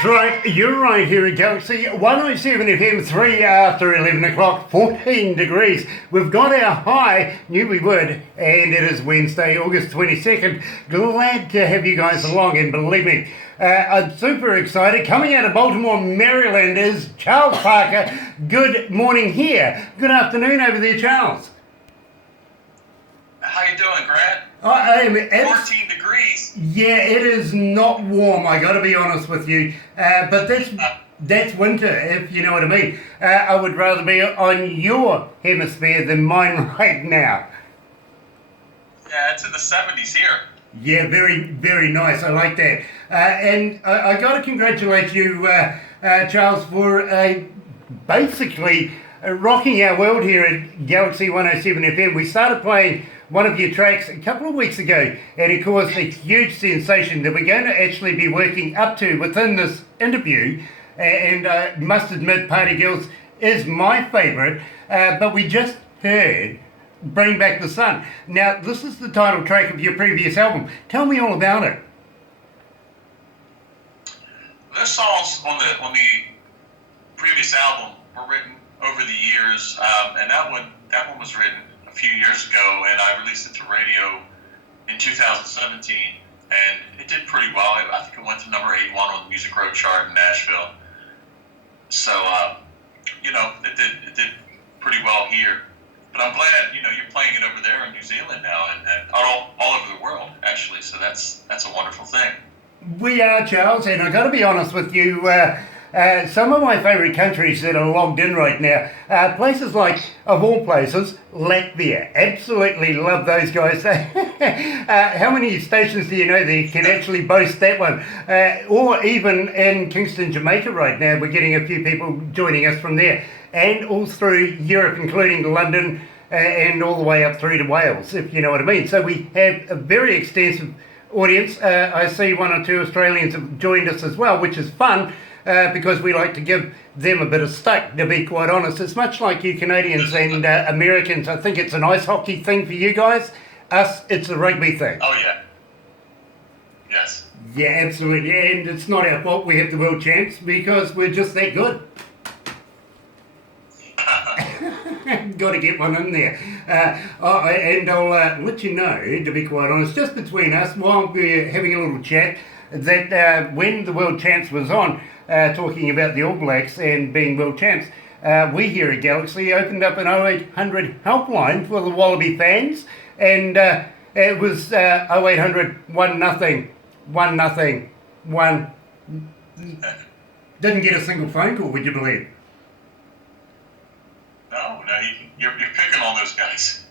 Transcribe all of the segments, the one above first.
That's right, you're right here at Galaxy 107 FM, 3 after 11 o'clock, 14 degrees. We've got our high, knew we would, and it is Wednesday, August 22nd. Glad to have you guys along, and believe me, I'm super excited. Coming out of Baltimore, Maryland is Charles Parker. Good morning here. Good afternoon over there, Charles. How you doing, Grant? I am 14 degrees. Yeah, it is not warm, I got to be honest with you. But that's winter, if you know what I mean. I would rather be on your hemisphere than mine right now. Yeah, it's in the 70s here. Yeah, very, very nice. I like that. And I got to congratulate you, Charles, for basically rocking our world here at Galaxy 107 FM. We started playing one of your tracks a couple of weeks ago, and it caused a huge sensation that we're going to actually be working up to within this interview. And I must admit, Party Girls is my favourite, but we just heard Bring Back the Sun. Now, this is the title track of your previous album. Tell me all about it. Those songs on the previous album were written over the years, and that one was written a few years ago, and I released it to radio in 2017, and it did pretty well. I think it went to number 81 on the Music Road chart in Nashville. So, it did pretty well here. But I'm glad, you're playing it over there in New Zealand now, and all over the world, actually. So that's a wonderful thing. We are, Charles, and I've got to be honest with you, some of my favourite countries that are logged in right now, places like, of all places, Latvia. Absolutely love those guys. How many stations do you know that can actually boast that one? Or even in Kingston, Jamaica right now, we're getting a few people joining us from there. And all through Europe, including London, and all the way up through to Wales, if you know what I mean. So we have a very extensive audience. I see one or two Australians have joined us as well, which is fun. Because we like to give them a bit of stake, to be quite honest. It's much like you Canadians and Americans. I think it's an ice hockey thing for you guys. Us, it's a rugby thing. Oh, yeah. Yes. Yeah, absolutely. And it's not our fault we have the world champs because we're just that good. Got to get one in there. And I'll let you know, to be quite honest, just between us, while we're having a little chat, that when the world champs was on, talking about the All Blacks and being world champs, we here at Galaxy opened up an 0800 helpline for the Wallaby fans, and it was 0800 1-0, 1-0, 1. Didn't get a single phone call, would you believe? No, you're picking on those guys.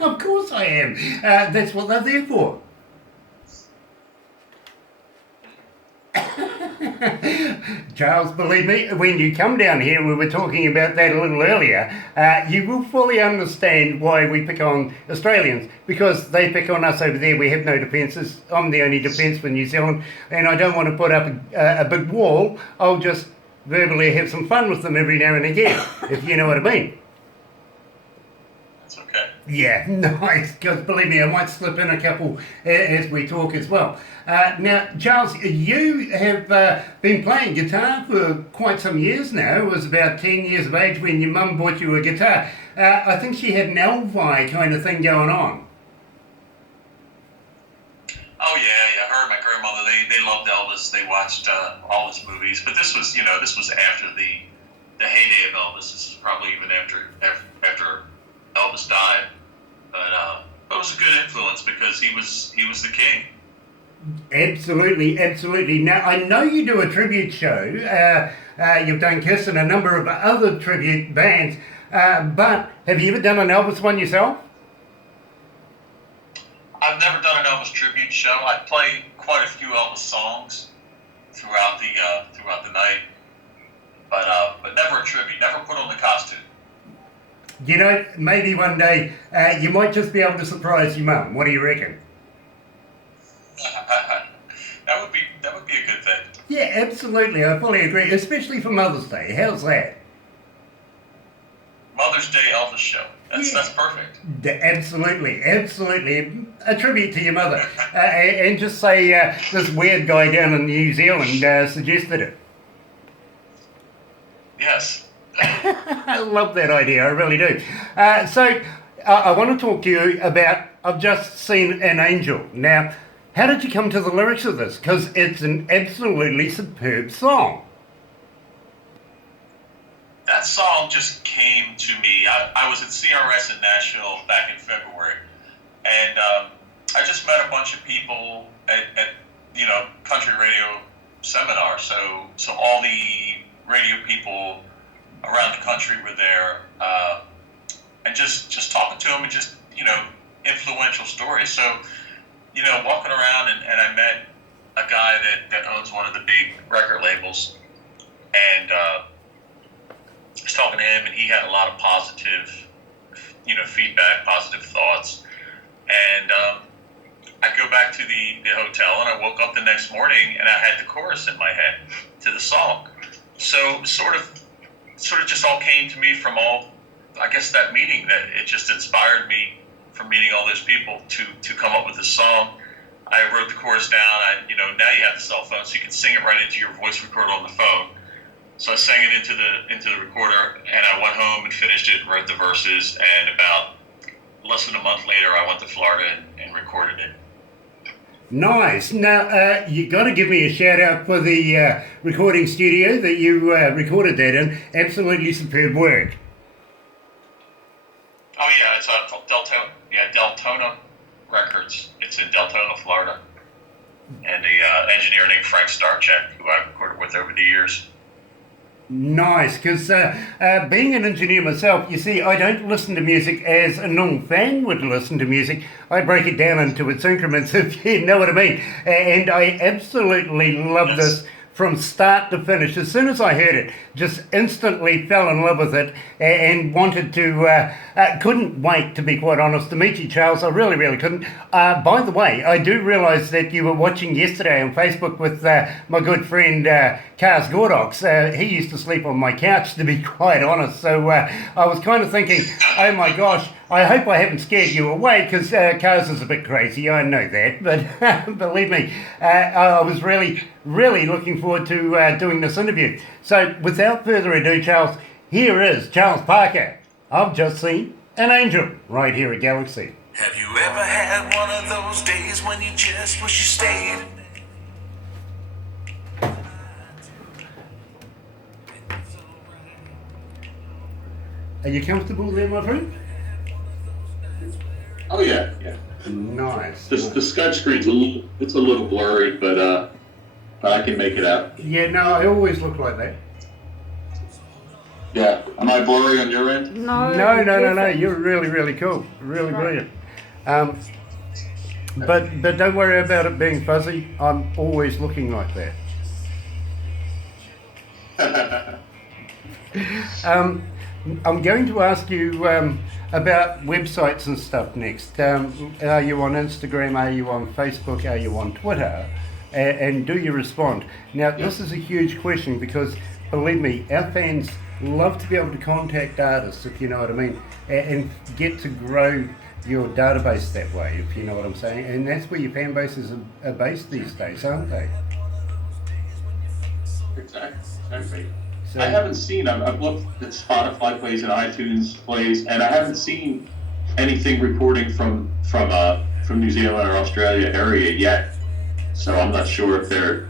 Of course I am. That's what they're there for. Charles, believe me, when you come down here, we were talking about that a little earlier, you will fully understand why we pick on Australians, because they pick on us over there. We have no defences. I'm the only defence for New Zealand, and I don't want to put up a big wall. I'll just verbally have some fun with them every now and again, if you know what I mean. That's okay. Yeah, nice, because believe me, I might slip in a couple as we talk as well. Now, Charles, you have been playing guitar for quite some years now. It was about 10 years of age when your mum bought you a guitar. I think she had an Elvi kind of thing going on. Oh, yeah, her and my grandmother, they loved Elvis. They watched all his movies. But this was after the heyday of Elvis. This is probably even after Elvis died, but it was a good influence because he was the king. Absolutely, absolutely. Now I know you do a tribute show. You've done Kiss and a number of other tribute bands, but have you ever done an Elvis one yourself? I've never done an Elvis tribute show. I play quite a few Elvis songs throughout the night, but never a tribute. Never put on the costume. You know, maybe one day you might just be able to surprise your mum. What do you reckon? That would be a good thing. Yeah, absolutely. I fully agree, especially for Mother's Day. How's that? Mother's Day Elvis show. That's perfect. Absolutely. A tribute to your mother. And just say this weird guy down in New Zealand suggested it. Yes. I love that idea, I really do. So I want to talk to you about I've Just Seen an Angel. Now, how did you come to the lyrics of this? Because it's an absolutely superb song. That song just came to me. I was at CRS in Nashville back in February, and I just met a bunch of people at country radio seminar. So all the radio people around the country were there, and just talking to them and just influential stories. So walking around and I met a guy that owns one of the big record labels, and I was talking to him, and he had a lot of positive, feedback, positive thoughts. And I go back to the hotel, and I woke up the next morning, and I had the chorus in my head to the song. So sort of just all came to me from that meeting, that it just inspired me from meeting all those people to come up with this song. I wrote the chorus down. Now you have the cell phone, so you can sing it right into your voice recorder on the phone. So I sang it into the recorder, and I went home and finished it, wrote the verses, and about less than a month later, I went to Florida and recorded it. Nice. Now, you got to give me a shout out for the recording studio that you recorded that in. Absolutely superb work. Oh yeah, it's Deltona Records. It's in Deltona, Florida, and the engineer named Frank Starchek, who I've recorded with over the years. Nice, because being an engineer myself, you see, I don't listen to music as a normal fan would listen to music. I break it down into its increments, if you know what I mean. And I absolutely love this from start to finish. As soon as I heard it, just instantly fell in love with it and wanted to, couldn't wait, to be quite honest, to meet you, Charles. I really, really couldn't. By the way, I do realise that you were watching yesterday on Facebook with my good friend Kaz Gordox. He used to sleep on my couch, to be quite honest. So I was kind of thinking, oh my gosh, I hope I haven't scared you away, because Kaz is a bit crazy, I know that, but believe me, I was really, really looking forward to doing this interview. So without further ado, Charles, here is Charles Parker. I've Just Seen an Angel, right here at Galaxy. Have you ever had one of those days when you just wish you stayed? Are you comfortable there, my friend? Oh yeah. Nice. The Skype screen's a little blurry, but I can make it out. Yeah, no, I always look like that. Yeah. Am I blurry on your end? No. You're really, really cool. Really brilliant. But don't worry about it being fuzzy. I'm always looking like that. I'm going to ask you about websites and stuff next. Are you on Instagram? Are you on Facebook? Are you on Twitter? And do you respond? Now, this is a huge question, because, believe me, our fans love to be able to contact artists, if you know what I mean, and get to grow your database that way, if you know what I'm saying. And that's where your fan bases are based these days, aren't they? Exactly. So, I haven't seen. I've looked at Spotify plays and iTunes plays, and I haven't seen anything reporting from New Zealand or Australia area yet. So I'm not sure if they're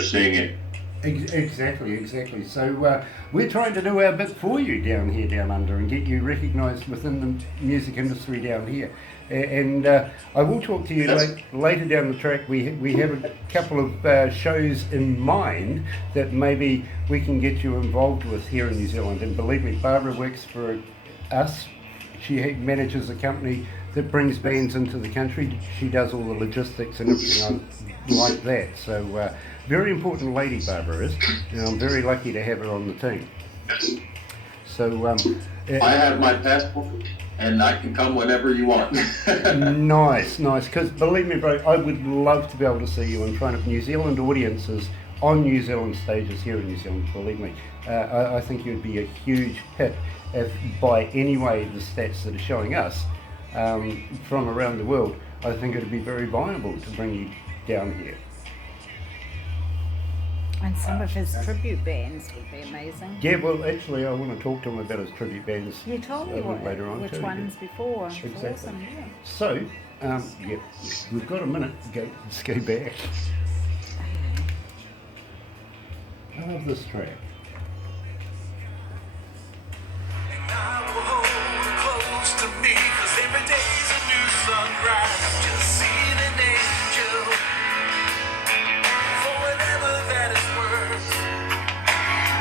seeing it. Exactly. So we're trying to do our bit for you down here, down under, and get you recognised within the music industry down here. And I will talk to you later down the track. We have a couple of shows in mind that maybe we can get you involved with here in New Zealand. And believe me, Barbara works for us. She manages a company that brings bands into the country. She does all the logistics and everything like that. So very important lady, Barbara is, and I'm very lucky to have her on the team. So I have my passport, and I can come whenever you want. Nice. Because believe me, bro, I would love to be able to see you in front of New Zealand audiences on New Zealand stages here in New Zealand, believe me. I think you'd be a huge hit if by any way the stats that are showing us from around the world, I think it would be very viable to bring you down here. And some of his tribute bands would be amazing. Yeah, well, actually, I want to talk to him about his tribute bands. You told me later on which too, ones yeah. before. Exactly. Awesome, yeah. So, yeah, we've got a minute. Let's go back. I love this track. And I will hold her close to me, 'cause every day's a new sunrise. I've just seen an angel, for whatever that is worth.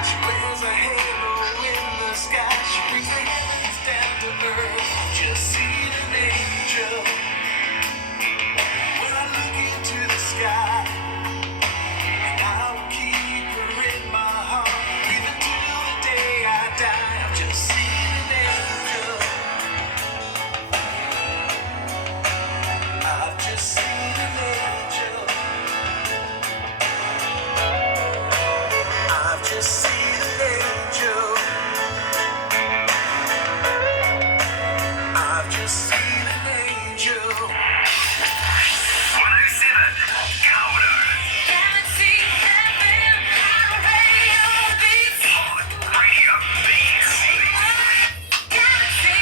She wears a halo in the sky, she brings the heavens down to earth. I've just seen an angel. When I look into the sky, and I'll keep her in my heart, even till the day I die. I've just seen an angel. I've just seen an angel. I've just seen an angel. I've just seen an angel. 107 Galaxy FM, radio beats. Galaxy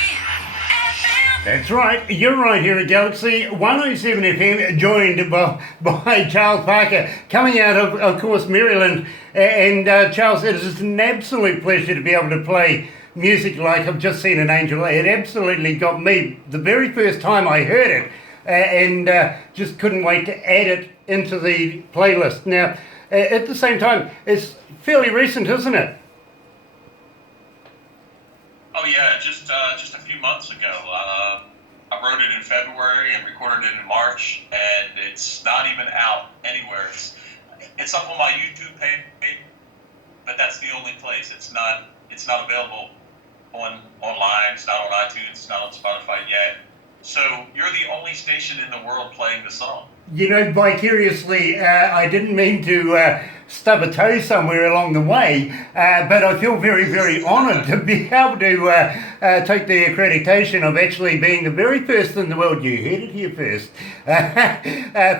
FM. That's right, you're right here at Galaxy 107 FM, joined by Charles Parker, coming out of course, Maryland. And Charles, it is an absolute pleasure to be able to play music like I've Just Seen an Angel. It absolutely got me the very first time I heard it, and just couldn't wait to add it into the playlist. Now, at the same time, it's fairly recent, isn't it? Oh yeah, just a few months ago. I wrote it in February and recorded it in March, and it's not even out anywhere. It's up on my YouTube page, but that's the only place. It's not available online. It's not on iTunes. It's not on Spotify yet. So you're the only station in the world playing the song. You know, vicariously, I didn't mean to stub a toe somewhere along the way, but I feel very, very honoured to be able to take the accreditation of actually being the very first in the world. You heard it here first.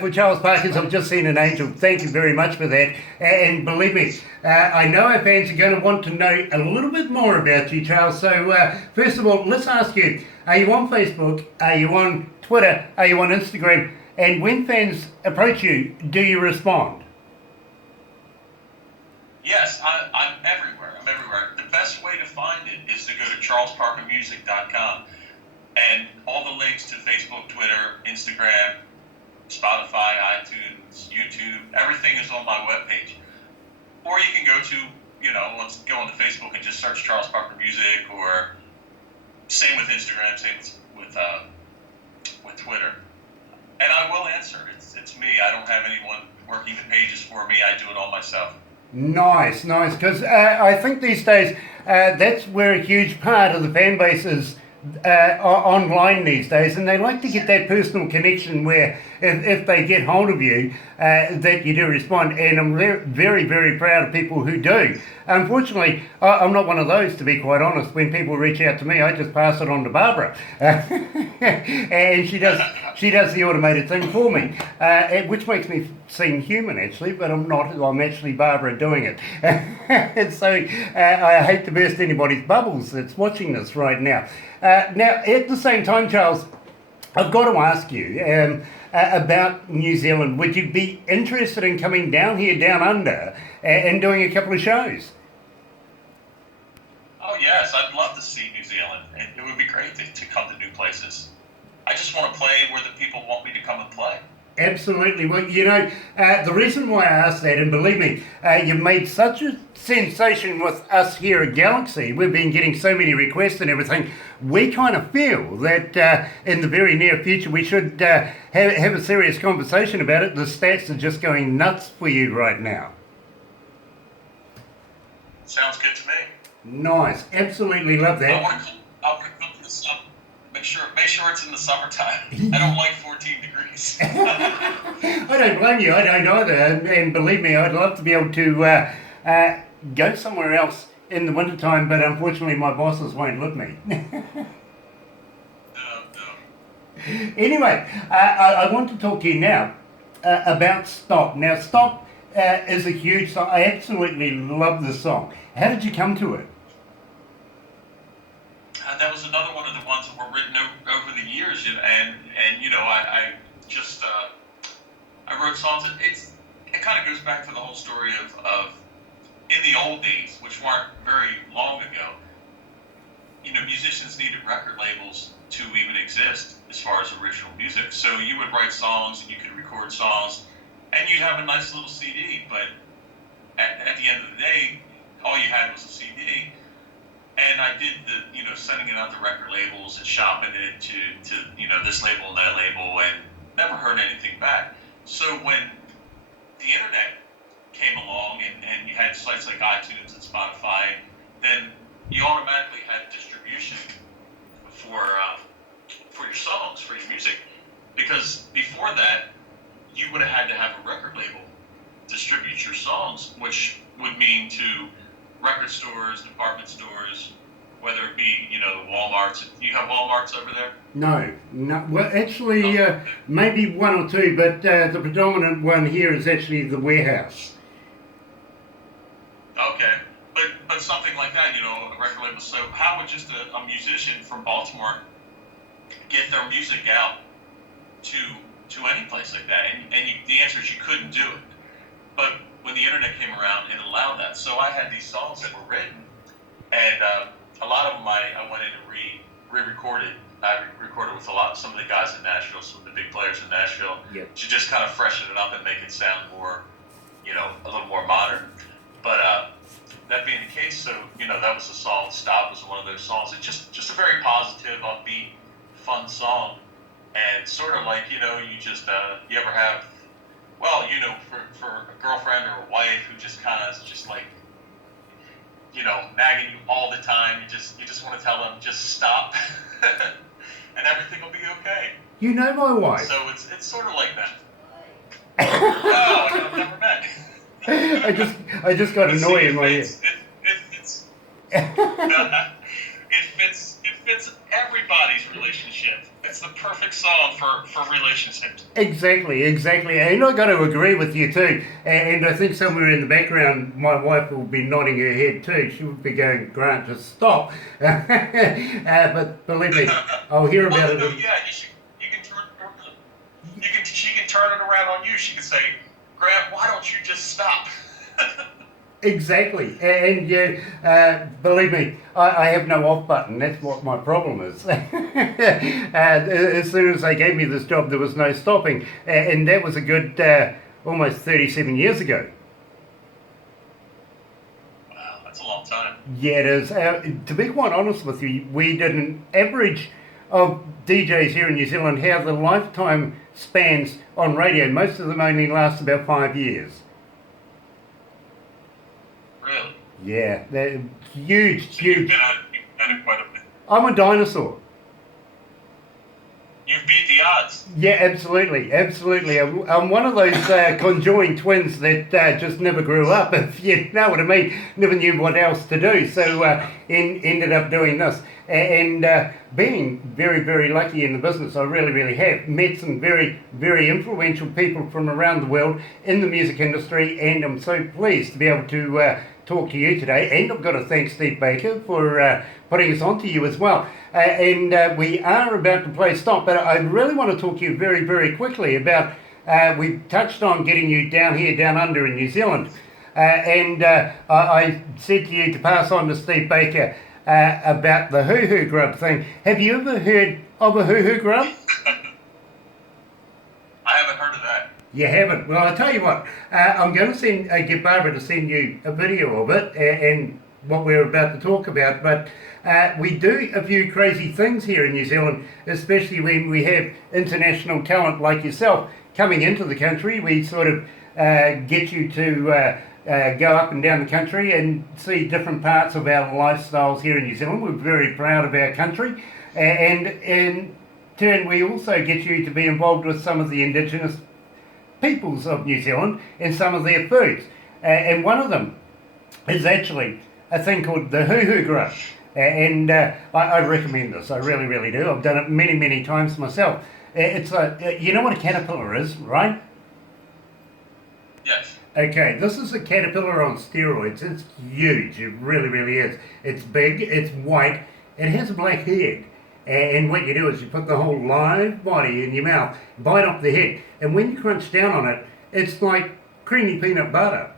For Charles Parker's I've Just Seen an Angel. Thank you very much for that. And believe me, I know our fans are going to want to know a little bit more about you, Charles. So first of all, let's ask you, are you on Facebook? Are you on Twitter? Are you on Instagram? And when fans approach you, do you respond? Yes, I'm everywhere. I'm everywhere. The best way to find it is to go to charlesparkermusic.com, and all the links to Facebook, Twitter, Instagram, Spotify, iTunes, YouTube, everything is on my webpage. Or you can go to, let's go onto Facebook and just search Charles Parker Music, or same with Instagram, same with Twitter. And I will answer. It's me. I don't have anyone working the pages for me. I do it all myself. Nice, because I think these days that's where a huge part of the fan base is online these days, and they like to get that personal connection where if they get hold of you, that you do respond, and I'm very, very proud of people who do. Unfortunately, I'm not one of those, to be quite honest. When people reach out to me, I just pass it on to Barbara, and she does the automated thing for me, which makes me seem human actually, but I'm not. I'm actually Barbara doing it. And so I hate to burst anybody's bubbles that's watching this right now. Now, at the same time, Charles, I've got to ask you about New Zealand. Would you be interested in coming down here, down under, and doing a couple of shows? Oh yes, I'd love to see New Zealand. It would be great to come to new places. I just want to play where the people want me to come and play. Absolutely. Well, the reason why I asked that, and believe me, you've made such a sensation with us here at Galaxy. We've been getting so many requests and everything. We kind of feel that in the very near future we should have a serious conversation about it. The stats are just going nuts for you right now. Sounds good to me. Nice. Absolutely love that. I want to come to some Make sure it's in the summertime. I don't like 14 degrees. I don't blame you. I don't either. And believe me, I'd love to be able to go somewhere else in the wintertime, but unfortunately my bosses won't let me. No. Anyway, I want to talk to you now about Stop. Now, Stop is a huge song. I absolutely love this song. How did you come to it? That was another one of the ones that were written over the years, and you know, I just I wrote songs. It kind of goes back to the whole story of in the old days, which weren't very long ago. You know, musicians needed record labels to even exist as far as original music. So you would write songs and you could record songs, and you'd have a nice little CD. But at the end of the day, all you had was a CD. And I did sending it out to record labels and shopping it to this label and that label, and never heard anything back. So when the internet came along and you had sites like iTunes and Spotify, then you automatically had distribution for your songs, for your music. Because before that, you would have had to have a record label distribute your songs, which would mean to record stores, department stores, whether it be, Walmarts. Do you have Walmarts over there? No. Well, actually, maybe one or two, but the predominant one here is actually the warehouse. Okay. But something like that, a record label. So how would just a musician from Baltimore get their music out to any place like that? And the answer is you couldn't do it. But when the internet came around, it allowed that. So I had these songs that were written, and a lot of them I went in and re-recorded. I recorded with some of the guys in Nashville, some of the big players in Nashville, Yep. to just kind of freshen it up and make it sound more, a little more modern. But that being the case, so that was the song. Stop was one of those songs. It's just a very positive, upbeat, fun song, and sort of like you just you ever have. Well, for a girlfriend or a wife who just kind of is just like, nagging you all the time, you just want to tell them, just stop, and everything will be okay. You know my wife. So it's sort of like that. Oh, I've never met. I just got a noise in my ear. It fits everybody's relationship. It's the perfect song for relationships. Exactly. And I got to agree with you too. And I think somewhere in the background, my wife will be nodding her head too. She would be going, Grant, just stop. But believe me, I'll hear about it. Yeah, she can turn it around on you. She can say, Grant, why don't you just stop? Exactly, and believe me, I have no off button. That's what my problem is. As soon as they gave me this job, there was no stopping, and that was a good almost 37 years ago. Wow, that's a long time. Yeah, it is. To be quite honest with you, we did an average of DJs here in New Zealand how the lifetime spans on radio. Most of them only last about 5 years. Really? Yeah, they're huge. You've been at it quite a bit. I'm a dinosaur. You've beat the odds. Yeah, absolutely. I'm one of those conjoined twins that just never grew up, if you know what I mean. Never knew what else to do, so ended up doing this. And being very, very lucky in the business, I really have met some very, very influential people from around the world in the music industry, and I'm so pleased to be able to talk to you today. And I've got to thank Steve Baker for putting us on to you as well. And we are about to play Stop, but I really want to talk to you very, very quickly about, we touched on getting you down here, down under in New Zealand. And I said to you to pass on to Steve Baker about the hoo-hoo grub thing. Have you ever heard of a hoo-hoo grub? I haven't heard of that. You haven't? Well, I'll tell you what. I'm going to get Barbara to send you a video of it and what we're about to talk about. But we do a few crazy things here in New Zealand, especially when we have international talent like yourself coming into the country. We sort of get you to go up and down the country and see different parts of our lifestyles here in New Zealand. We're very proud of our country, And in turn, we also get you to be involved with some of the Indigenous peoples of New Zealand and some of their foods. And one of them is actually a thing called the hoo-hoo grub. And I recommend this, I really, really do. I've done it many, many times myself. It's you know what a caterpillar is, right? Yes. Okay, this is a caterpillar on steroids. It's huge, it really, really is. It's big, it's white, it has a black head. And what you do is you put the whole live body in your mouth, bite off the head, and when you crunch down on it, it's like creamy peanut butter.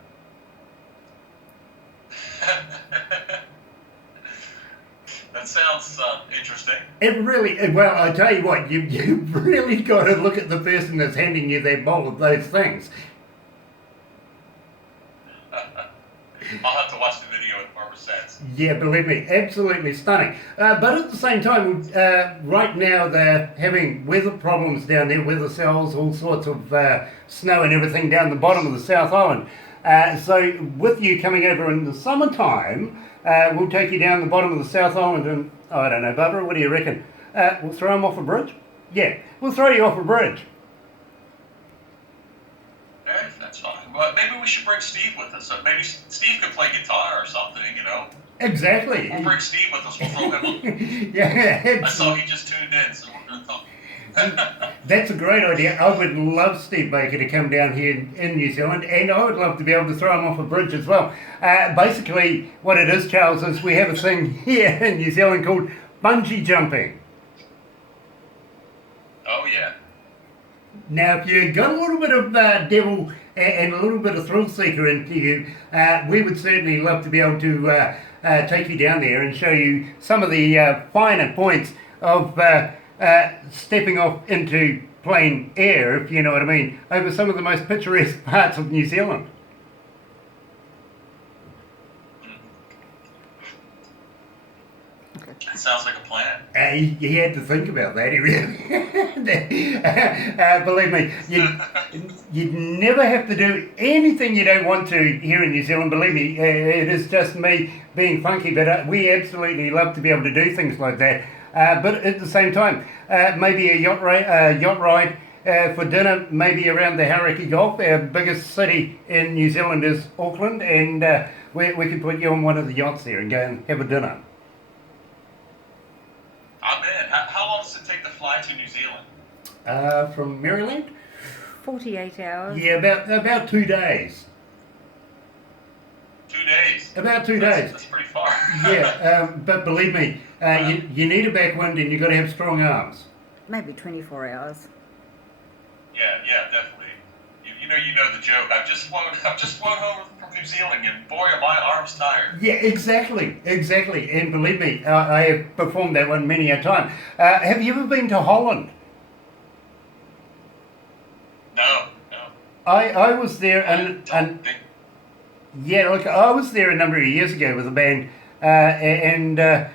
That sounds interesting. It really, well, I tell you what, you've really got to look at the person that's handing you that bowl of those things. I'll have to watch the video with Barbara Sands. Yeah, believe me, absolutely stunning. But at the same time, right now they're having weather problems down there, weather cells, all sorts of snow and everything down the bottom of the South Island. So with you coming over in the summertime, we'll take you down the bottom of the South Island and, I don't know, Barbara, what do you reckon? We'll throw them off a bridge? Yeah, we'll throw you off a bridge. Okay, that's fine. But maybe we should bring Steve with us. Maybe Steve could play guitar or something, you know? Exactly. We'll bring Steve with us. We'll throw him on. Yeah, I saw he just tuned in, so we're going to talk. that's a great idea. I would love Steve Baker to come down here in New Zealand, and I would love to be able to throw him off a bridge as well. Basically, what it is, Charles, is we have a thing here in New Zealand called bungee jumping. Oh, yeah. Now, if you've got a little bit of devil and a little bit of thrill seeker into you, we would certainly love to be able to take you down there and show you some of the finer points of stepping off into plain air, if you know what I mean, over some of the most picturesque parts of New Zealand. That sounds like a plan. He had to think about that, he really. Believe me, you'd never have to do anything you don't want to here in New Zealand. Believe me, it is just me being funky, but we absolutely love to be able to do things like that. But at the same time, maybe a yacht ride for dinner, maybe around the Hauraki Gulf. Our biggest city in New Zealand is Auckland, and we could put you on one of the yachts there and go and have a dinner. I'm in. How long does it take to fly to New Zealand? From Maryland? 48 hours. Yeah, about 2 days. 2 days. About 2 days. That's pretty far. Yeah, but believe me, you need a backwind and you've got to have strong arms. Maybe 24 hours. Yeah, definitely. You know the joke. I've just flown home from New Zealand, and boy, are my arms tired. Yeah, exactly. And believe me, I have performed that one many a time. Have you ever been to Holland? No. I was there I and don't think. yeah, look, I was there a number of years ago with a band, and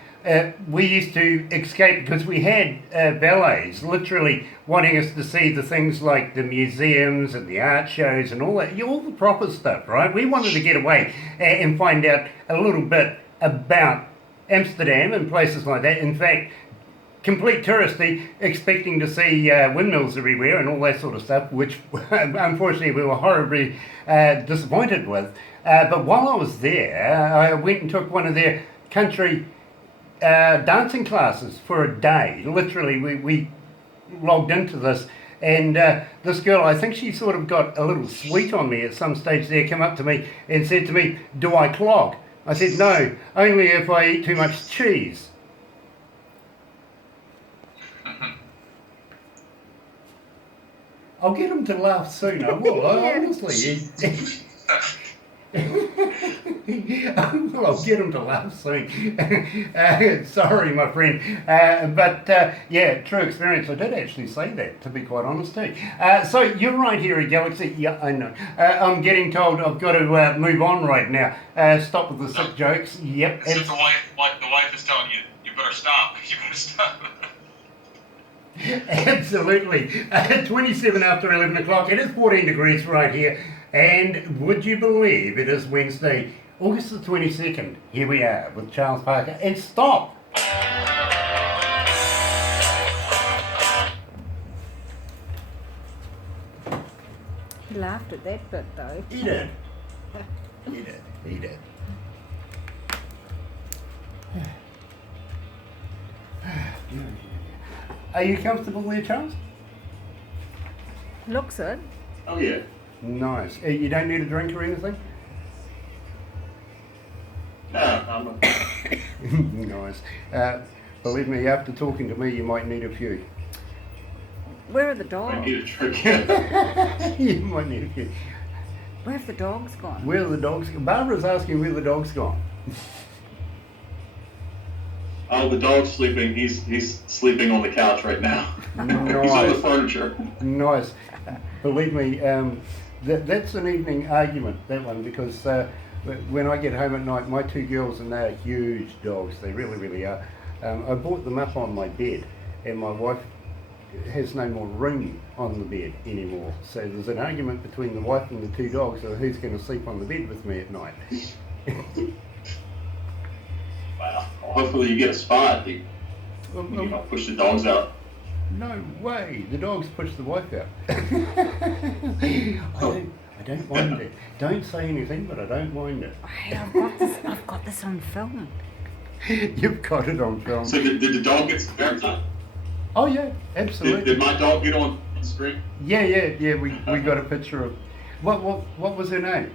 we used to escape because we had valets literally wanting us to see the things like the museums and the art shows and all that, all the proper stuff, right? We wanted to get away and find out a little bit about Amsterdam and places like that. In fact, complete touristy, expecting to see windmills everywhere and all that sort of stuff, which unfortunately we were horribly disappointed with. But while I was there, I went and took one of their country dancing classes for a day. Literally, we logged into this, and this girl, I think she sort of got a little sweet on me at some stage there, came up to me and said to me, "Do I clog?" I said, "No, only if I eat too much cheese." I'll get him to laugh soon, I will, honestly. Well, I'll get him to laugh soon. Sorry, my friend. But yeah, true experience. I did actually say that, to be quite honest too. So you're right here at Galaxy. Yeah, I know. I'm getting told I've got to move on right now. Stop with the sick jokes. Yep. Except the wife is telling you, you better stop. You better stop. Absolutely. 27 after 11 o'clock. It is 14 degrees right here. And would you believe it is Wednesday, August the 22nd. Here we are with Charles Parker. And stop! He laughed at that bit though. He did. He did. He did. Are you comfortable there, Charles? Looks it. Oh yeah. Nice. You don't need a drink or anything? No, I'm a, Nice. Believe me, after talking to me, you might need a few. Where are the I dogs? need a trick. You might need a few. Where have the dogs gone? Where are the dogs? Barbara's asking where the dog's gone. Oh, the dog's sleeping. He's sleeping on the couch right now. He's on the Nice. furniture. Nice. Believe me, that's an evening argument, that one, because when I get home at night, my two girls, and they're huge dogs, they really, really are. I brought them up on my bed, and my wife has no more room on the bed anymore. So there's an argument between the wife and the two dogs of who's going to sleep on the bed with me at night. Wow. Hopefully you get a spot. You push the dogs out. No way, the dogs push the wife out. I don't mind it. Don't say anything, but I don't mind it. Hey, I've got this on film. You've got it on film. So did the dog get spared? Oh yeah, absolutely. Did my dog get on the screen? Yeah. We got a picture of what was her name?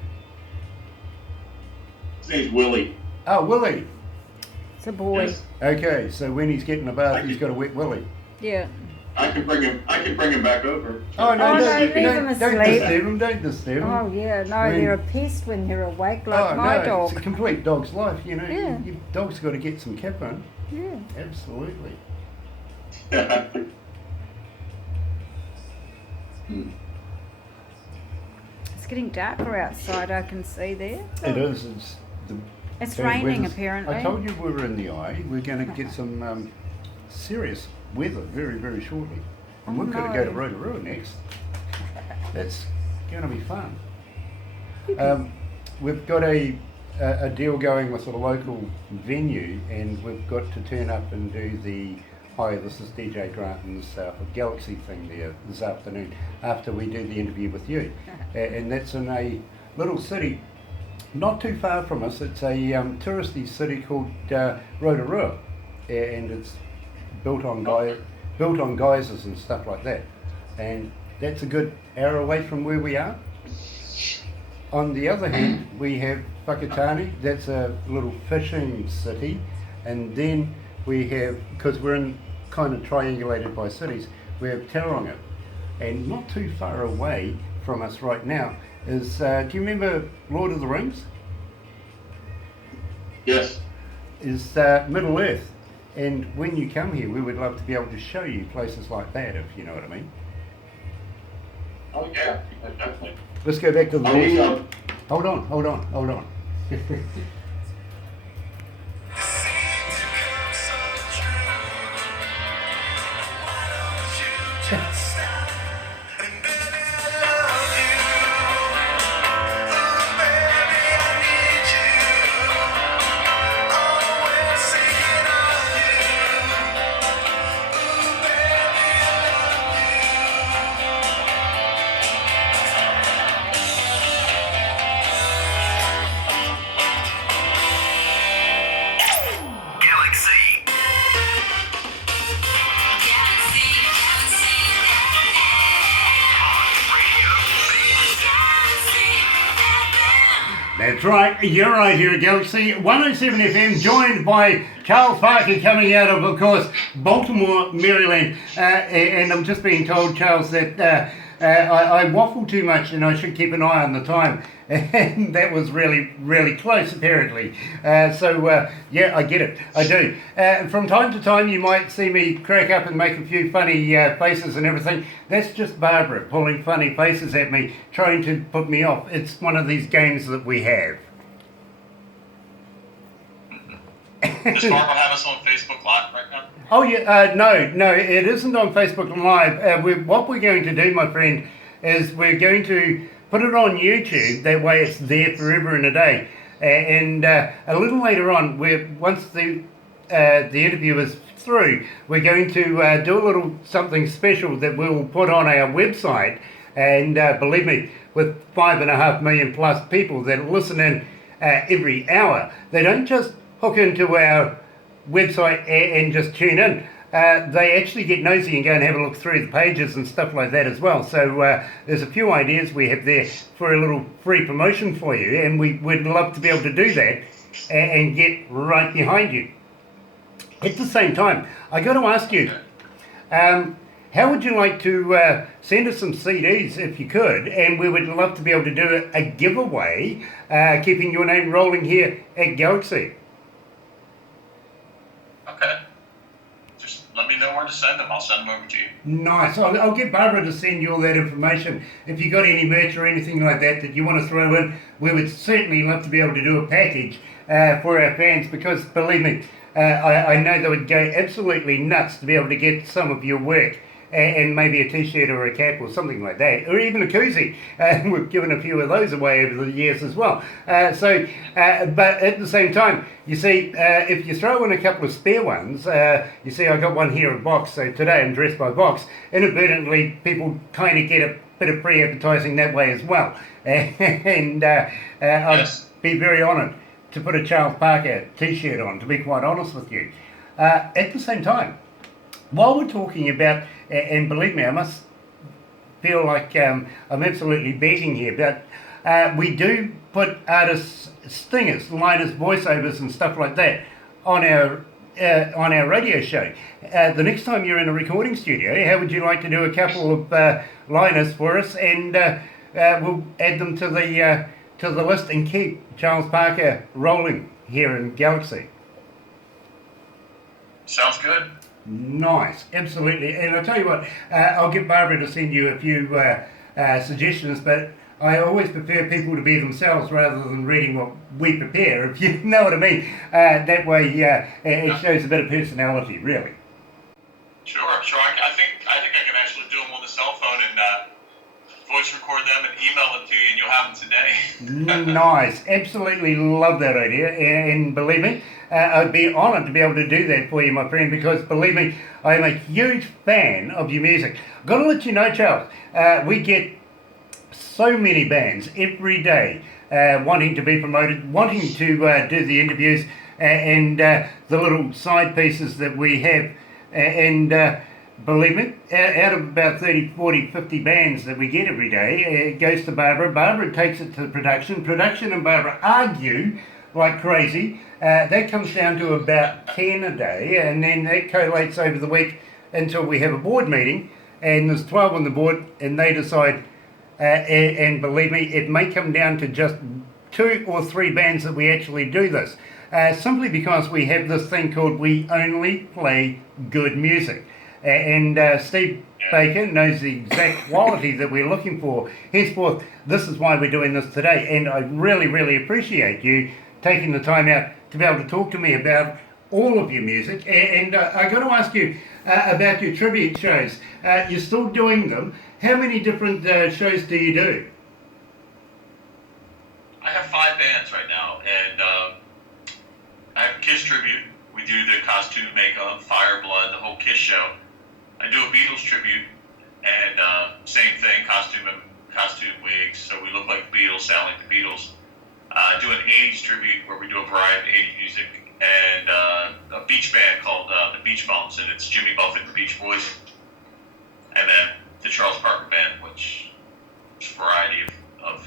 His name's Willie. Oh, Willie. It's a boy. Yes. Okay, so when he's getting a bath, he's got a wet willy. Yeah. I can bring him back over. Oh no, Oh, no, don't, leave him don't asleep. disturb him. Don't disturb him. Oh yeah, no, I mean- they're a pest when they're awake, like Oh, my no, dog. it's a complete dog's life. You know, Yeah. your dog's got to get some kip in. Yeah. Absolutely. It's getting darker outside, I can see there. It is. It's the It's bad raining weather's- apparently. I told you we were in the eye. We're going to get some serious weather very, very shortly. And Oh, we've got to go to no. Rotorua next. That's going to be fun. We've got a deal going with a local venue, and we've got to turn up and do the "Hi, this is DJ Grant in the South of Galaxy" thing there this afternoon after we do the interview with you. And that's in a little city not too far from us. It's a touristy city called Rotorua, and it's built on geysers and stuff like that. And that's a good hour away from where we are. On the other hand, we have Whakatane, that's a little fishing city, and then we have, because we're in kind of triangulated by cities, we have Tauranga. And not too far away from us right now is, do you remember Lord of the Rings? Yes. Is Middle Earth. And when you come here, we would love to be able to show you places like that, if you know what I mean. Oh yeah, definitely. Let's go back to the Are we, horse. Hold on. That's right, you're right here at Galaxy 107 FM, joined by Charles Parker coming out of course, Baltimore, Maryland. And I'm just being told, Charles, that I waffle too much and I should keep an eye on the time. And that was really, really close, apparently. Yeah, I get it. I do. From time to time, you might see me crack up and make a few funny faces and everything. That's just Barbara pulling funny faces at me, trying to put me off. It's one of these games that we have. Does Barbara have us on Facebook Live right now? Oh yeah, no, it isn't on Facebook Live. What we're going to do, my friend, is we're going to put it on YouTube. That way, it's there forever and a day. And a little later on, once the interview is through, we're going to do a little something special that we'll put on our website And believe me, with 5.5 million plus people that listen in every hour, they don't just hook into our website and just tune in. They actually get nosy and go and have a look through the pages and stuff like that as well. So there's a few ideas we have there for a little free promotion for you, and we would love to be able to do that and get right behind you. At the same time, I got to ask you, how would you like to send us some CDs if you could? And we would love to be able to do a giveaway, keeping your name rolling here at Galaxy. Okay. Just let me know where to send them. I'll send them over to you. Nice. I'll get Barbara to send you all that information. If you got any merch or anything like that you want to throw in, we would certainly love to be able to do a package for our fans, because believe me, I know they would go absolutely nuts to be able to get some of your work and maybe a t-shirt or a cap or something like that, or even a koozie. We've given a few of those away over the years as well. But at the same time, you see, if you throw in a couple of spare ones, you see I got one here at Box, so today I'm dressed by Box. Inadvertently, people kind of get a bit of free advertising that way as well. And I'd be very honoured to put a Charles Parker t-shirt on, to be quite honest with you. At the same time, while we're talking about, and believe me, I must feel like I'm absolutely begging here, but we do put artists' stingers, liners, voiceovers and stuff like that on our radio show. The next time you're in a recording studio, how would you like to do a couple of liners for us, and we'll add them to the list and keep Charles Parker rolling here in Galaxy? Sounds good. Nice, absolutely. And I'll tell you what, I'll get Barbara to send you a few suggestions, but I always prefer people to be themselves rather than reading what we prepare, if you know what I mean. That way it shows a bit of personality, really. Sure. I think I can actually do them on the cell phone and voice record them and email them to you, and you'll have them today. Nice, absolutely love that idea, and believe me, I'd be honoured to be able to do that for you, my friend, because believe me, I'm a huge fan of your music. Got to let you know, Charles, we get so many bands every day wanting to be promoted, wanting to do the interviews and the little side pieces that we have, and believe me, out of about 30, 40, 50 bands that we get every day, it goes to Barbara. Barbara takes it to the production and Barbara argue like crazy. That comes down to about 10 a day, and then that collates over the week until we have a board meeting, and there's 12 on the board, and they decide, and believe me, it may come down to just 2 or 3 bands that we actually do this, simply because we have this thing called We Only Play Good Music. And Steve Baker knows the exact quality that we're looking for. Henceforth, this is why we're doing this today, and I really, really appreciate you taking the time out to be able to talk to me about all of your music. And I got to ask you about your tribute shows. You're still doing them. How many different shows do you do? I have 5 bands right now, and I have a Kiss tribute. We do the costume, makeup, fire, blood, the whole Kiss show. I do a Beatles tribute, and same thing, costume wigs, so we look like the Beatles, sound like the Beatles. I do an 80s tribute where we do a variety of 80s music, and a beach band called the Beach Bums, and it's Jimmy Buffett and the Beach Boys. And then the Charles Parker Band, which is a variety of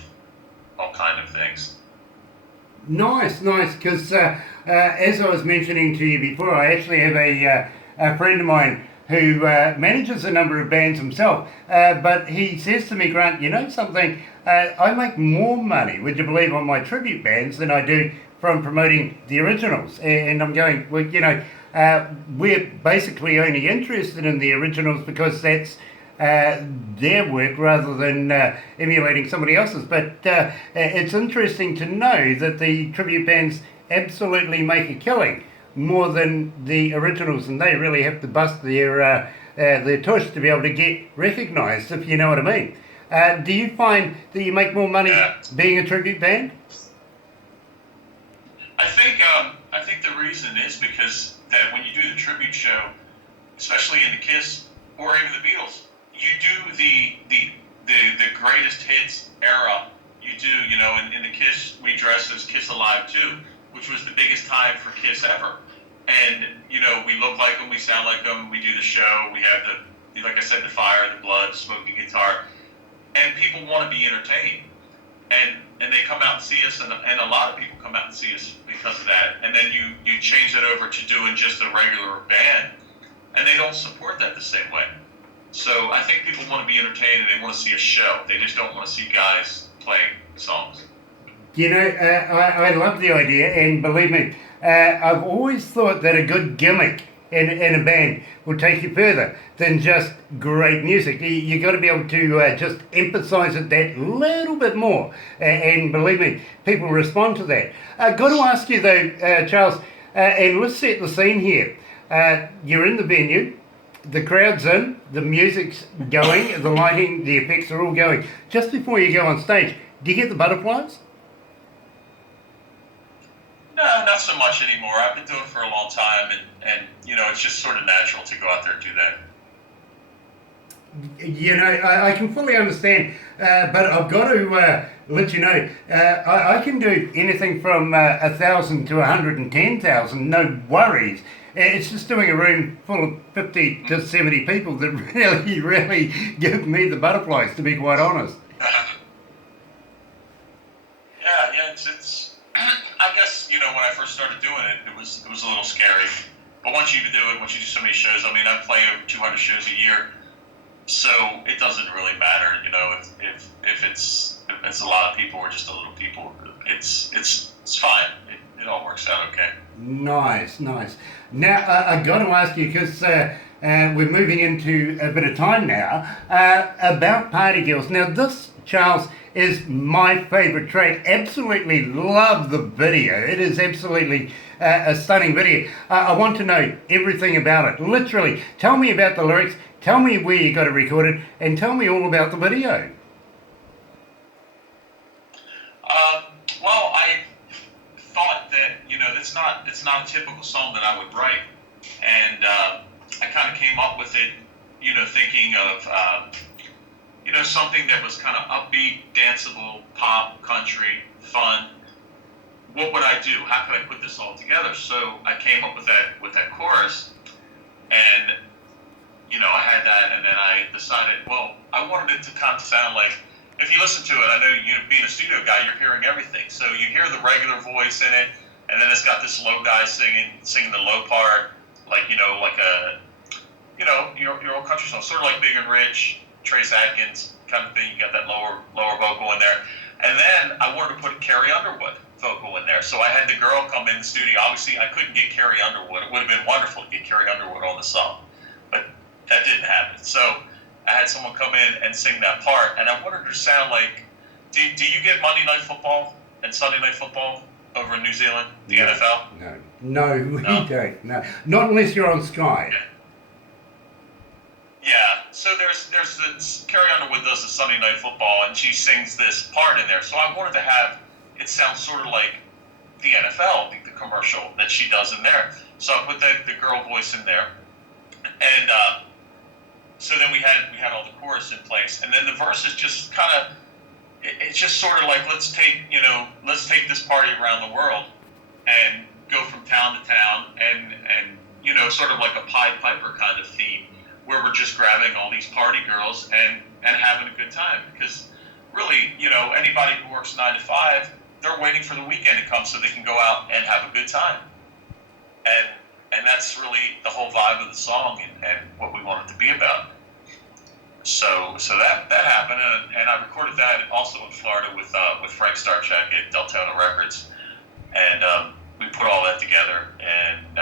all kind of things. Nice, because as I was mentioning to you before, I actually have a friend of mine who manages a number of bands himself, but he says to me, Grant, you know something, I make more money, would you believe, on my tribute bands than I do from promoting the originals. And I'm going, well, you know, we're basically only interested in the originals because that's their work rather than emulating somebody else's. But it's interesting to know that the tribute bands absolutely make a killing more than the originals, and they really have to bust their tush to be able to get recognised, if you know what I mean. Do you find that you make more money being a tribute band? I think the reason is because that when you do the tribute show, especially in the Kiss or even the Beatles, you do the the greatest hits era. You do, in the Kiss, we dress as Kiss Alive 2, which was the biggest time for Kiss ever. And, we look like them, we sound like them, we do the show, we have like I said, the fire, the blood, smoking guitar, and people want to be entertained. And they come out and see us, and a lot of people come out and see us because of that. And then you change that over to doing just a regular band, and they don't support that the same way. So I think people want to be entertained, and they want to see a show. They just don't want to see guys playing songs. I love the idea, and believe me, I've always thought that a good gimmick in a band will take you further than just great music. You got to be able to just emphasize it that little bit more, and believe me, people respond to that. Got to ask you though, Charles, and let's set the scene here. You're in the venue, the crowd's in, the music's going, the lighting, the effects are all going. Just before you go on stage, do you get the butterflies? No, not so much anymore. I've been doing it for a long time, and it's just sort of natural to go out there and do that. I can fully understand, but I've got to let you know, I can do anything from 1,000 to 110,000, no worries. It's just doing a room full of 50 to 70 people that really give me the butterflies, to be quite honest. Yeah, it's. I guess when I first started doing it, it was a little scary. But once you do it, once you do so many shows, I mean, I play over 200 shows a year, so it doesn't really matter. If it's a lot of people or just a little people, it's fine. It all works out okay. Nice. Now I got to ask you, because we're moving into a bit of time now, about Party Girls. Now this, Charles, is my favourite track. Absolutely love the video. It is absolutely a stunning video. I want to know everything about it. Literally, tell me about the lyrics, tell me where you got it recorded, and tell me all about the video. Well, I thought that it's not a typical song that I would write, and I kind of came up with it, thinking of something that was kind of upbeat, danceable, pop, country, fun. What would I do? How could I put this all together? So I came up with that chorus, and I had that, and then I decided, well, I wanted it to kind of sound like, if you listen to it, I know you being a studio guy, you're hearing everything. So you hear the regular voice in it, and then it's got this low guy singing the low part, like your old country song, sort of like Big and Rich, Trace Adkins kind of thing. You got that lower vocal in there, and then I wanted to put Carrie Underwood vocal in there. So I had the girl come in the studio. Obviously, I couldn't get Carrie Underwood. It would have been wonderful to get Carrie Underwood on the song, but that didn't happen. So I had someone come in and sing that part, and I wanted her to sound like. Do you get Monday Night Football and Sunday Night Football over in New Zealand, the NFL? No, we don't. No, not unless you're on Sky. Yeah, so there's Carrie Underwood does the Sunday Night Football, and she sings this part in there. So I wanted to have it sound sort of like the NFL, the commercial that she does in there. So I put the girl voice in there, and so then we had all the chorus in place, and then the verses just kind of, it's just sort of like, let's take this party around the world and go from town to town, and sort of like a Pied Piper kind of theme, where we're just grabbing all these party girls and having a good time. Because really, anybody who works 9 to 5, they're waiting for the weekend to come so they can go out and have a good time. And that's really the whole vibe of the song and what we want it to be about. So that happened, and I recorded that also in Florida with Frank Starchak at Deltona Records, and we put all that together, and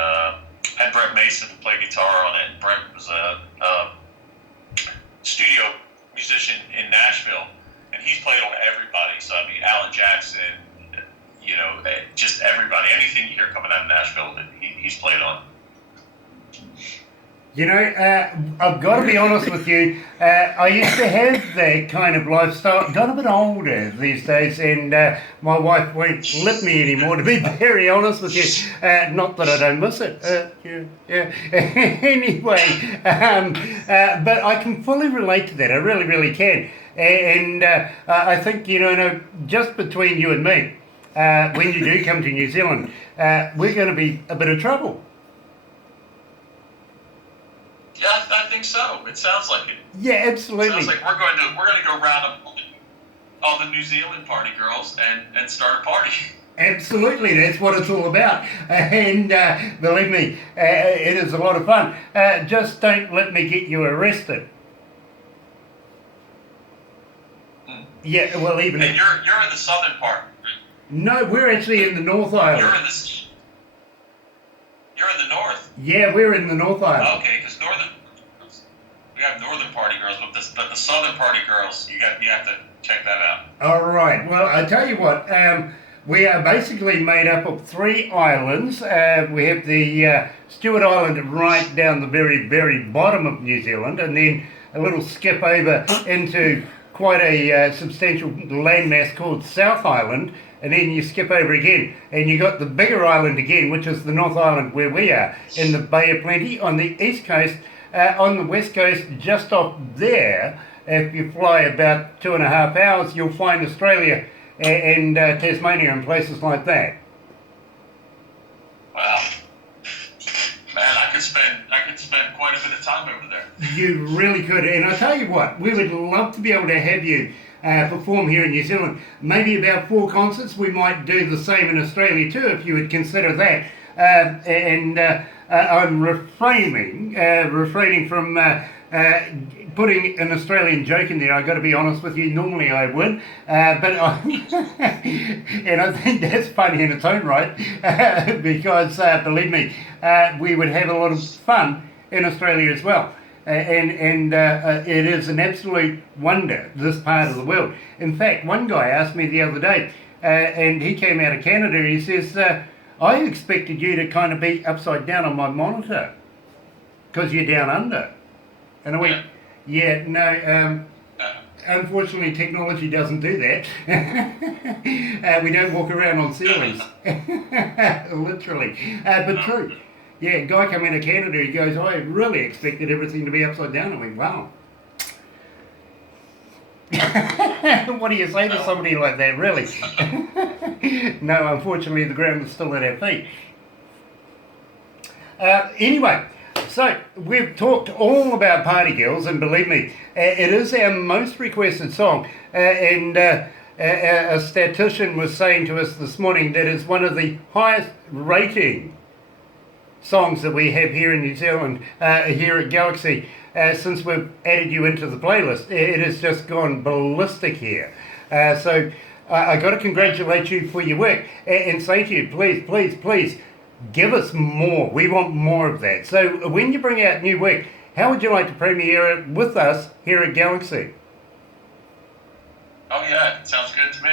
had Brent Mason play guitar on it. And Brent was a studio musician in Nashville, and he's played on everybody. So I mean, Alan Jackson, just everybody. Anything you hear coming out of Nashville, that he's played on. I've got to be honest with you. I used to have that kind of lifestyle. Got a bit older these days, and my wife won't let me anymore, to be very honest with you. Not that I don't miss it. Anyway, but I can fully relate to that. I really, really can. And I think, no, just between you and me, when you do come to New Zealand, we're going to be a bit of trouble. Yeah, I think so. It sounds like it. Yeah, It absolutely. sounds like we're going to go round up all the New Zealand party girls and start a party. Absolutely, that's what it's all about. And believe me, it is a lot of fun. Just don't let me get you arrested. Yeah, well, even... And you're in the southern part. No, we're actually in the North Island. You're in the north. Yeah, we're in the North Island. Okay, because we have northern party girls, but the southern party girls, you have to check that out. All right. Well, I tell you what, we are basically made up of 3 islands. We have the Stewart Island right down the very, very bottom of New Zealand, and then a little skip over into quite a substantial landmass called South Island, and then you skip over again, and you got the bigger island again, which is the North Island where we are, in the Bay of Plenty on the east coast. On the west coast, just off there, if you fly about 2.5 hours, you'll find Australia and Tasmania and places like that. Wow. Man, I could spend quite a bit of time over there. You really could. And I tell you what, we would love to be able to have you perform here in New Zealand. Maybe about 4 concerts. We might do the same in Australia too, if you would consider that. I'm refraining from putting an Australian joke in there. I've got to be honest with you. Normally I would, but and I think that's funny in its own right, because believe me, we would have a lot of fun in Australia as well. And it is an absolute wonder, this part of the world. In fact, one guy asked me the other day, and he came out of Canada, he says, I expected you to kind of be upside down on my monitor because you're down under. And I went, yeah, no, unfortunately technology doesn't do that. We don't walk around on ceilings, literally, but true. Yeah, guy came out of Canada, he goes, I really expected everything to be upside down. I went, wow. What do you say to somebody like that, really? No, unfortunately, the ground is still at our feet. Anyway, so we've talked all about Party Girls, and believe me, it is our most requested song. And a statistician was saying to us this morning that it's one of the highest rating songs that we have here in New Zealand, here at Galaxy. Since we've added you into the playlist, it has just gone ballistic here. So I got to congratulate you for your work and say to you, please, please, please, give us more. We want more of that. So when you bring out new work, how would you like to premiere it with us here at Galaxy? Oh yeah, it sounds good to me.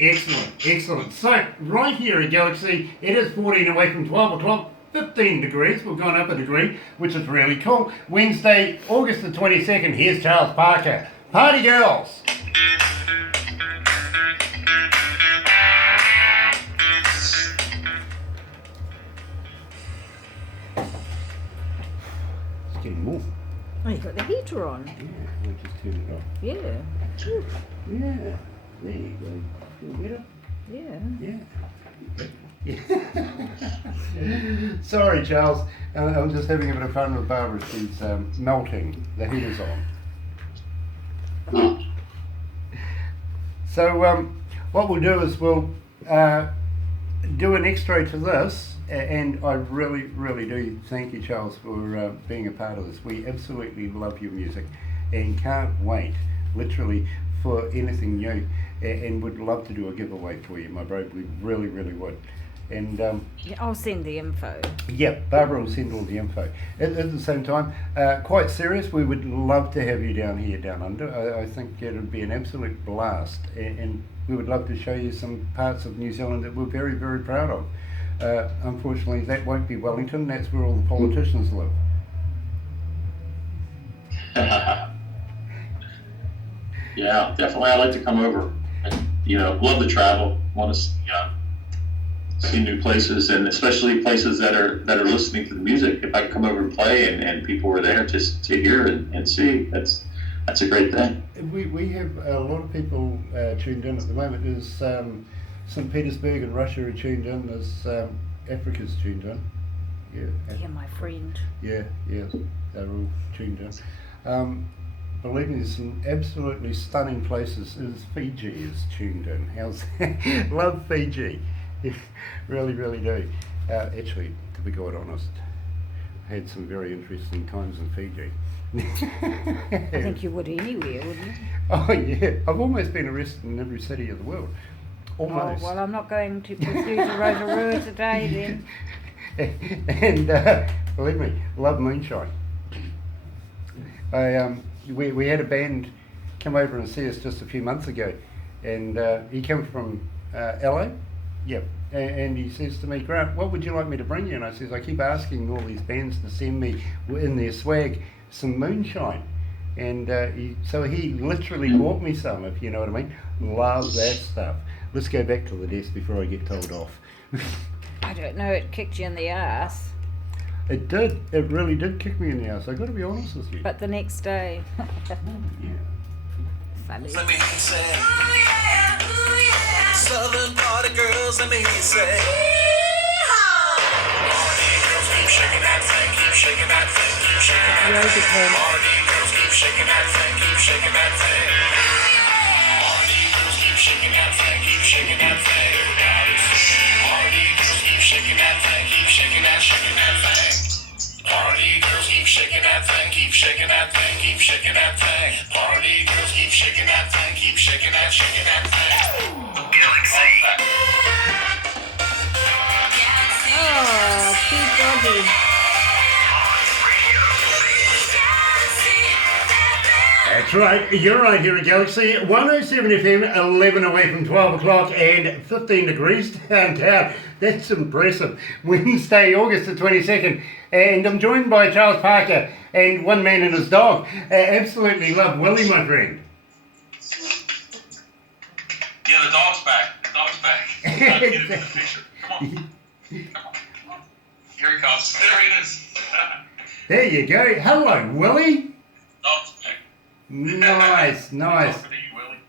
Excellent, excellent. So right here at Galaxy, it is 14 away from 12 o'clock. 15 degrees, we've gone up a degree, which is really cool. Wednesday, August the 22nd, here's Charles Parker. Party Girls! It's getting warm. Oh, you got the heater on. Yeah, we just turned it off. Yeah. Yeah, there you go. Feel better? Yeah. Yeah. Sorry, Charles. I'm just having a bit of fun with Barbara. She's melting. The heater's on. So what we'll do is we'll do an extra to this, and I really, really do thank you, Charles, for being a part of this. We absolutely love your music and can't wait, literally, for anything new, and would love to do a giveaway for you, my bro. We really, really would. And Yeah, I'll send the info. yeah, Barbara will send all the info. At the same time, quite serious, we would love to have you down here, down under. I think it would be an absolute blast, and we would love to show you some parts of New Zealand that we're very, very proud of. Unfortunately, that won't be Wellington. That's where all the politicians live. Yeah, definitely. I'd like to come over. Love to travel. Want to see new places, and especially places that are listening to the music. If I could come over and play, and people were there just to hear and see, That's a great thing. We have a lot of people tuned in at the moment. There's St. Petersburg in Russia are tuned in. There's Africa's tuned in. Yeah, my friend. Yeah, they're all tuned in. Believe me, there's some absolutely stunning places. Fiji is tuned in. How's that? Love Fiji. Really, really do. Actually, to be quite honest, I had some very interesting times in Fiji. I think you would anywhere, wouldn't you? Oh yeah, I've almost been arrested in every city of the world. Almost. Oh, well, I'm not going to pursue the Rotorua today then. And believe me, love moonshine. We had a band come over and see us just a few months ago, and he came from LA. Yep. And he says to me, Grant, what would you like me to bring you? And I says, I keep asking all these bands to send me in their swag some moonshine. And so he literally bought me some, if you know what I mean. Love that stuff. Let's go back to the desk before I get told off. I don't know, it kicked you in the ass. It did. It really did kick me in the ass. I've got to be honest with you. But the next day, Yeah. funny. Let me hear you say, Southern party girls, let me hear you say, party girls keep shaking that thing, keep shaking that thing, keep shaking that Yoga thing. pants. Party girls keep shaking that thing, keep shaking that thing. Party girls keep shaking that thing, keep shaking that thing. Everybody say, party girls keep shaking that thing, keep shaking that thing. Party girls keep shaking that thing, keep shaking that thing, keep shaking that thing. Party girls keep shaking that thing, keep shaking that thing. Galaxy. Oh, cute doggy. That's right. You're right here at Galaxy 107 FM, 11 away from 12 o'clock and 15 degrees downtown. That's impressive. Wednesday, August the 22nd. And I'm joined by Charles Parker and one man and his dog. Absolutely love Willie, my friend. Yeah, the dog's back. The dog's back. Get him in the picture. Come on. Here he comes. There he is. There you go. Hello, Willie. Dog's back. Nice. Talking to you, Willie.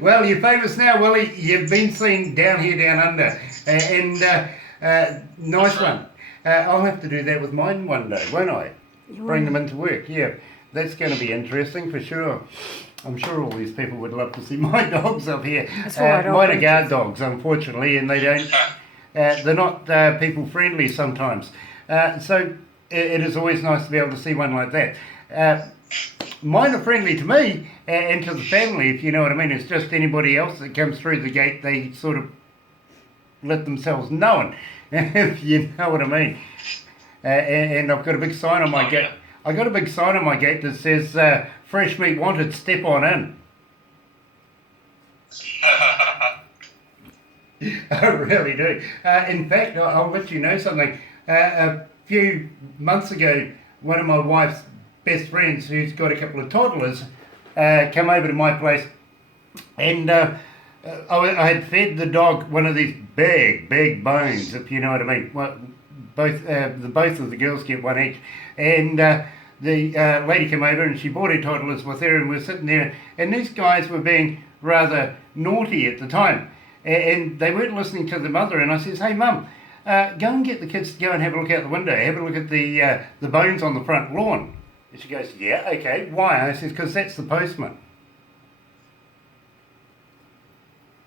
Well, you're famous now, Willie. You've been seen down here, down under. Nice one. I'll have to do that with mine one day, won't I? Bring them into work. Yeah, that's going to be interesting for sure. I'm sure all these people would love to see my dogs up here. That's all right, I'll mine are bring guard dogs, unfortunately, and they don't. They're not people friendly sometimes. So it is always nice to be able to see one like that. Mine are friendly to me and to the family, if you know what I mean. It's just anybody else that comes through the gate, they sort of let themselves known, if you know what I mean. And I've got a big sign on my gate. I got a big sign on my gate that says "Fresh meat wanted. Step on in." I really do. In fact, I'll let you know something. A few months ago, one of my wife's best friends, who's got a couple of toddlers, came over to my place, and I had fed the dog one of these big bones, if you know what I mean. Well, both of the girls get one each, and the lady came over and she brought her toddlers with her, and we were sitting there, and these guys were being rather naughty at the time, and they weren't listening to the mother. And I says, "Hey, Mum, go and get the kids to go and have a look out the window, have a look at the bones on the front lawn." And she goes, "Yeah, okay. Why?" I says, "Because that's the postman."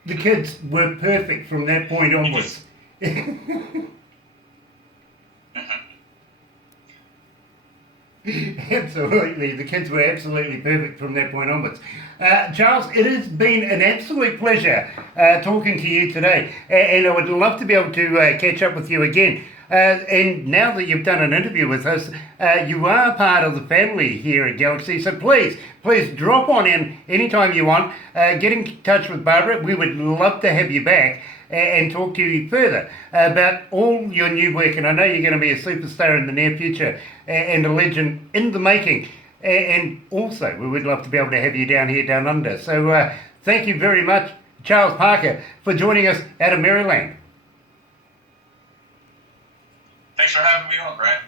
The kids were perfect from that point onwards. Absolutely, the kids were absolutely perfect from that point onwards. Charles, it has been an absolute pleasure talking to you today, and I would love to be able to catch up with you again. And now that you've done an interview with us, you are part of the family here at Galaxy, so please drop on in anytime you want. Get in touch with Barbara. We would love to have you back and talk to you further about all your new work. And I know you're going to be a superstar in the near future and a legend in the making. And also, we would love to be able to have you down here, down under. So thank you very much, Charles Parker, for joining us out of Maryland. Thanks for having me on, Grant.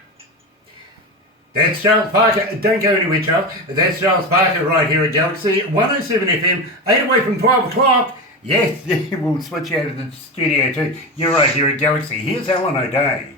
That's Charles Parker. Don't go anywhere, Charles. That's Charles Parker right here at Galaxy 107 FM, 8 away from 12 o'clock. Yes, we'll switch you over to the studio too. You're right here at Galaxy. Here's Alan O'Day.